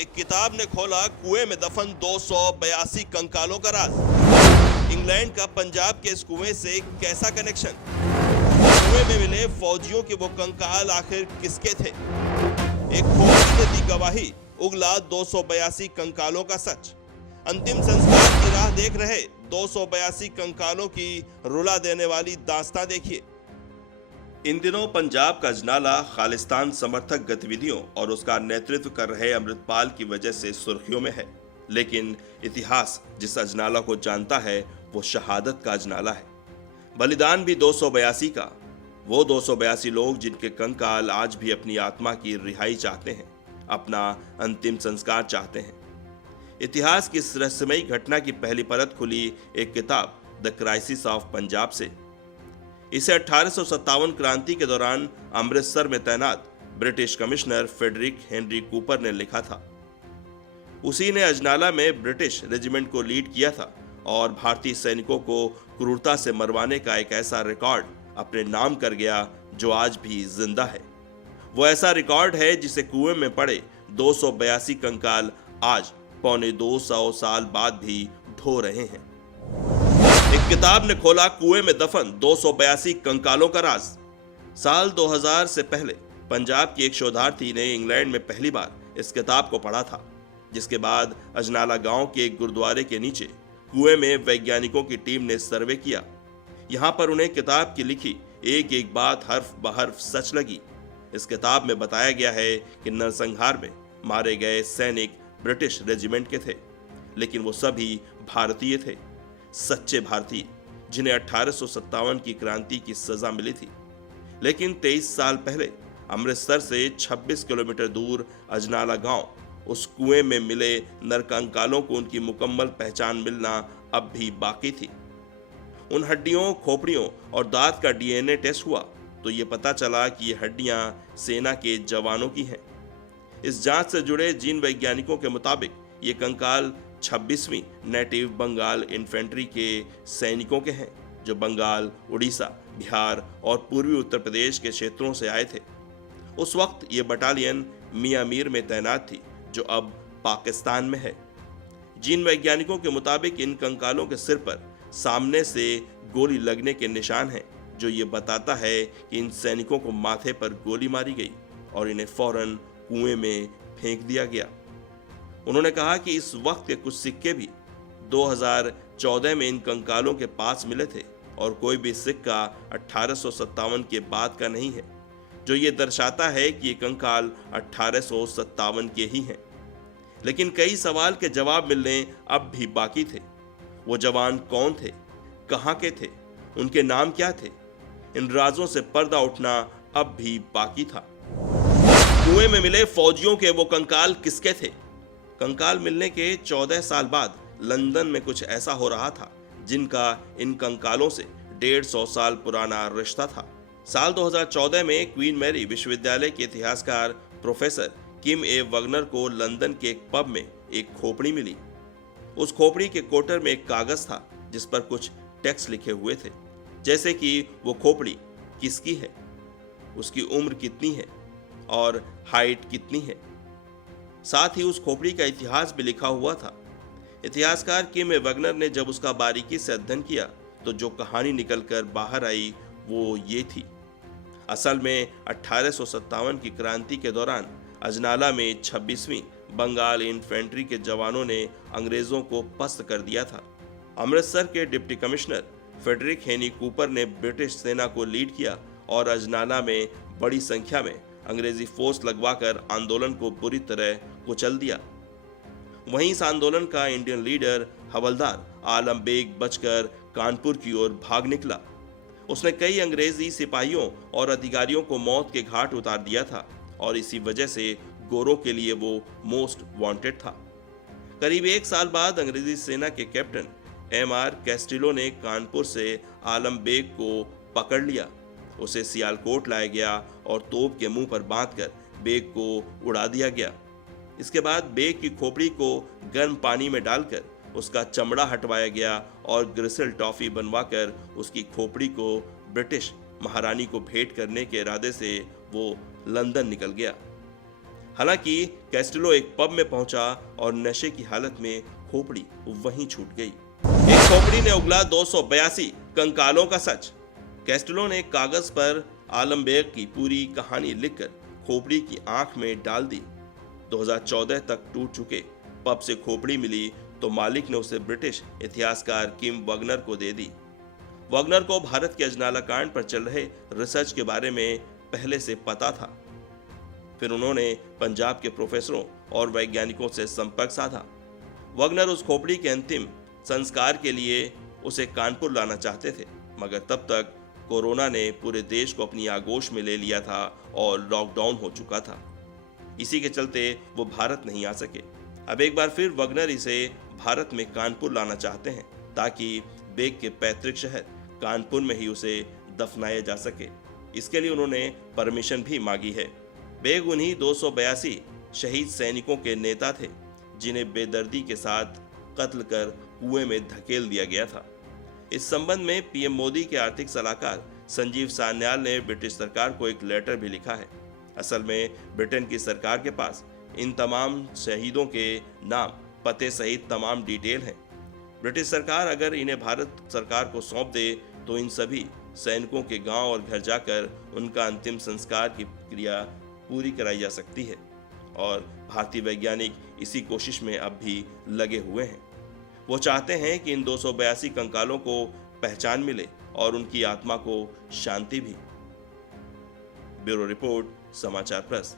एक किताब ने खोला कुएं में दफन 282 कंकालों का राज। इंग्लैंड का पंजाब के इस कुएं से कैसा कनेक्शन? कुएं में मिले फौजियों के वो कंकाल आखिर किसके थे? एक खोपड़ी ने दी गवाही, उगला 282 कंकालों का सच। अंतिम संस्कार की राह देख रहे 282 कंकालों की रुला देने वाली दास्तां देखिए। इन दिनों पंजाब का अजनाला खालिस्तान समर्थक गतिविधियों और उसका नेतृत्व कर रहे अमृतपाल की वजह से सुर्खियों में है। लेकिन इतिहास जिस अजनाला को जानता है वो शहादत का अजनाला है। बलिदान भी 282 का। वो 282 लोग जिनके कंकाल आज भी अपनी आत्मा की रिहाई चाहते हैं, अपना अंतिम संस्कार चाहते हैं। इतिहास की इस रहस्यमयी घटना की पहली परत खुली एक किताब द क्राइसिस ऑफ पंजाब से। इसे 1857 क्रांति के दौरान अमृतसर में तैनात British commissioner Frederick Henry Cooper ने लिखा था। उसी ने अजनाला में ब्रिटिश रेजिमेंट को लीड किया था और भारतीय सैनिकों को क्रूरता से मरवाने का एक ऐसा रिकॉर्ड अपने नाम कर गया जो आज भी जिंदा है। वो ऐसा रिकॉर्ड है जिसे कुएं में पड़े 282 कंकाल आज 225 साल बाद भी ढो रहे हैं। एक किताब ने खोला कुएं में दफन 282 कंकालों का राज। साल 2000 से पहले पंजाब की एक शोधार्थी ने इंग्लैंड में पहली बार इस किताब को पढ़ा था, जिसके बाद अजनाला गांव के एक गुरुद्वारे के नीचे कुएं में वैज्ञानिकों की टीम ने सर्वे किया। यहां पर उन्हें किताब की लिखी एक एक बात हर्फ बहर्फ सच लगी। इस किताब में बताया गया है कि नरसंहार में मारे गए सैनिक ब्रिटिश रेजिमेंट के थे, लेकिन वो सभी भारतीय थे, सच्चे भारतीय, जिन्हें 1857 की क्रांति की सजा मिली थी। लेकिन 23 साल पहले अमृतसर से 26 किलोमीटर दूर अजनाला गांव, उस कुएं में मिले नरकंकालों को उनकी मुकम्मल पहचान मिलना अब भी बाकी थी। उन हड्डियों, खोपड़ियों और दांत का डीएनए टेस्ट हुआ तो ये पता चला कि ये हड्डियां सेना के जवानों की हैं। इस जांच से जुड़े जीन वैज्ञानिकों के मुताबिक ये कंकाल 26वीं नेटिव बंगाल इन्फेंट्री के सैनिकों के हैं, जो बंगाल, उड़ीसा, बिहार और पूर्वी उत्तर प्रदेश के क्षेत्रों से आए थे। उस वक्त ये बटालियन मियां मीर में तैनात थी, जो अब पाकिस्तान में है। जीन वैज्ञानिकों के मुताबिक इन कंकालों के सिर पर सामने से गोली लगने के निशान हैं, जो ये बताता है कि इन सैनिकों को माथे पर गोली मारी गई और इन्हें फौरन कुएं में फेंक दिया गया। उन्होंने कहा कि इस वक्त के कुछ सिक्के भी 2014 में इन कंकालों के पास मिले थे और कोई भी सिक्का 1857 के बाद का नहीं है, जो ये दर्शाता है कि ये कंकाल 1857 के ही हैं। लेकिन कई सवाल के जवाब मिलने अब भी बाकी थे। वो जवान कौन थे, कहां के थे, उनके नाम क्या थे? इन राजों से पर्दा उठना अब भी बाकी था। कुएं में मिले फौजियों के वो कंकाल किसके थे? कंकाल मिलने के 14 साल बाद लंदन में कुछ ऐसा हो रहा था जिनका इन कंकालों से 150 साल पुराना रिश्ता था। साल 2014 में क्वीन मैरी विश्वविद्यालय के इतिहासकार प्रोफेसर किम ए वगनर को लंदन के एक पब में एक खोपड़ी मिली। उस खोपड़ी के कोटर में एक कागज था जिस पर कुछ टेक्स्ट लिखे हुए थे, जैसे कि वो खोपड़ी किसकी है, उसकी उम्र कितनी है और हाइट कितनी है। साथ ही उस खोपड़ी का इतिहास भी लिखा हुआ था। इतिहासकार किम ए वगनर ने जब उसका बारीकी से अध्ययन किया तो जो कहानी निकलकर बाहर आई वो ये थी। असल में 1857 की क्रांति के दौरान अजनाला में 26वीं बंगाल इन्फेंट्री के जवानों ने अंग्रेजों को पस्त कर दिया था। अमृतसर के डिप्टी कमिश्नर फेडरिक हेनी कूपर ने ब्रिटिश सेना को लीड किया और अजनाला में बड़ी संख्या में अंग्रेजी फोर्स लगवाकर आंदोलन को बुरी तरह कुचल दिया। वहीं इस आंदोलन का इंडियन लीडर हवलदार आलम बेग बचकर कानपुर की ओर भाग निकला। उसने कई अंग्रेजी सिपाहियों और अधिकारियों को मौत के घाट उतार दिया था और इसी वजह से गोरों के लिए वो मोस्ट वांटेड था। करीब 1 साल बाद अंग्रेजी सेना के कैप्टन एमआर कैस्टिलो ने कानपुर से आलम बेग को पकड़ लिया। उसे सियालकोट लाया गया और तोप के मुंह पर बांधकर बेग को उड़ा दिया गया। इसके बाद बेग की खोपड़ी को गर्म पानी में डालकर उसका चमड़ा हटवाया गया और ग्रिसल टॉफी बनवाकर उसकी खोपड़ी को ब्रिटिश महारानी को भेंट करने के इरादे से वो लंदन निकल गया। हालांकि कैस्टिलो एक पब में पहुंचा और नशे की हालत में खोपड़ी वहीं छूट गई। एक खोपड़ी ने उगला 282 कंकालों का सच। कैस्टिलो ने कागज पर आलम बेग की पूरी कहानी लिखकर खोपड़ी की आंख में डाल दी। 2014 तक टूट चुके पब से खोपड़ी मिली तो मालिक ने उसे ब्रिटिश इतिहासकार किम वगनर को दे दी। वगनर को भारत के अजनाला कांड पर चल रहे रिसर्च के बारे में पहले से पता था। फिर उन्होंने पंजाब के प्रोफेसरों और वैज्ञानिकों से संपर्क साधा। वगनर उस खोपड़ी के अंतिम संस्कार के लिए उसे कानपुर लाना चाहते थे, मगर तब तक कोरोना ने पूरे देश को अपनी आगोश में ले लिया था और लॉकडाउन हो चुका था। इसी के चलते वो भारत नहीं आ सके। अब एक बार फिर वगनर इसे भारत में कानपुर लाना चाहते हैं ताकि बेग के पैतृक शहर कानपुर में ही उसे दफनाया जा सके। इसके लिए उन्होंने परमिशन भी मांगी है। बेग उन्हीं 282 शहीद सैनिकों के नेता थे जिन्हें बेदर्दी के साथ कत्ल कर कुएं में धकेल दिया गया था। इस संबंध में पीएम मोदी के आर्थिक सलाहकार संजीव सान्याल ने ब्रिटिश सरकार को एक लेटर भी लिखा है। असल में ब्रिटेन की सरकार के पास इन तमाम शहीदों के नाम, पते सहित तमाम डिटेल हैं। ब्रिटिश सरकार अगर इन्हें भारत सरकार को सौंप दे तो इन सभी सैनिकों के गांव और घर जाकर उनका अंतिम संस्कार की क्रिया पूरी कराई जा सकती है और भारतीय वैज्ञानिक इसी कोशिश में अब भी लगे हुए हैं। वो चाहते हैं कि इन 282 कंकालों को पहचान मिले और उनकी आत्मा को शांति भी। ब्यूरो रिपोर्ट, समाचार प्रेस।